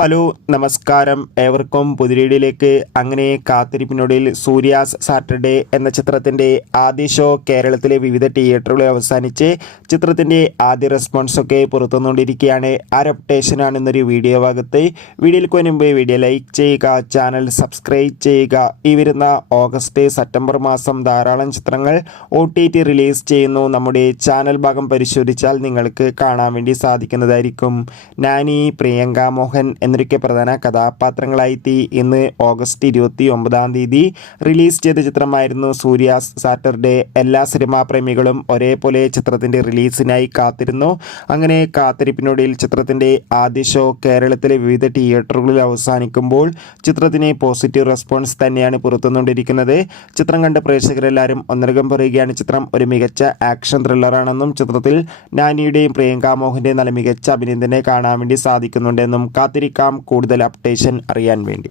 Hello നമസ്കാരം, ഏവർക്കും പുതിരീടിലേക്ക്. അങ്ങനെ കാത്തിരിപ്പിനൊടുവിൽ സൂര്യാസ് സാറ്റർഡേ എന്ന ചിത്രത്തിൻ്റെ ആദ്യ ഷോ കേരളത്തിലെ വിവിധ തിയേറ്ററുകളിൽ അവസാനിച്ച് ചിത്രത്തിൻ്റെ ആദ്യ റെസ്പോൺസൊക്കെ പുറത്തുവന്നുകൊണ്ടിരിക്കുകയാണ്. ആ അപ്ഡേഷനാണ് ഇന്നൊരു വീഡിയോ ഭാഗത്ത്. വീഡിയോയ്ക്ക് മുൻപ് വീഡിയോ ലൈക്ക് ചെയ്യുക, ചാനൽ സബ്സ്ക്രൈബ് ചെയ്യുക. ഈ വരുന്ന ഓഗസ്റ്റ് സെപ്റ്റംബർ മാസം ധാരാളം ചിത്രങ്ങൾ OTT റിലീസ് ചെയ്യുന്നു. നമ്മുടെ ചാനൽ ഭാഗം പരിശോധിച്ചാൽ നിങ്ങൾക്ക് കാണാൻ വേണ്ടി സാധിക്കുന്നതായിരിക്കും. നാനി, പ്രിയങ്ക മോഹൻ എന്നൊക്കെ പ്രധാന കഥാപാത്രങ്ങളായി ഇന്ന് ഓഗസ്റ്റ് 29 റിലീസ് ചെയ്ത ചിത്രമായിരുന്നു സൂര്യാസ് സാറ്റർഡേ. എല്ലാ സിനിമാ പ്രേമികളും ഒരേപോലെ ചിത്രത്തിൻ്റെ റിലീസിനായി കാത്തിരുന്നു. അങ്ങനെ കാത്തിരിപ്പിനൊടുവിൽ ചിത്രത്തിൻ്റെ ആദ്യ ഷോ കേരളത്തിലെ വിവിധ തിയേറ്ററുകളിൽ അവസാനിക്കുമ്പോൾ ചിത്രത്തിന് പോസിറ്റീവ് റെസ്പോൺസ് തന്നെയാണ് പുറത്തുവന്നുകൊണ്ടിരിക്കുന്നത്. ചിത്രം കണ്ട പ്രേക്ഷകരെല്ലാവരും ഒന്നടങ്കം പറയുകയാണ് ചിത്രം ഒരു മികച്ച ആക്ഷൻ ത്രില്ലറാണെന്നും ചിത്രത്തിൽ നാനിയുടെയും പ്രിയങ്ക മോഹൻ്റെയും നല്ല മികച്ച അഭിനയം തന്നെ കാണാൻ വേണ്ടി സാധിക്കുന്നുണ്ടെന്നും. കാത്തിരിക്കാം കൂടുതൽ അപ്ഡേഷൻ അറിയാൻ വേണ്ടി.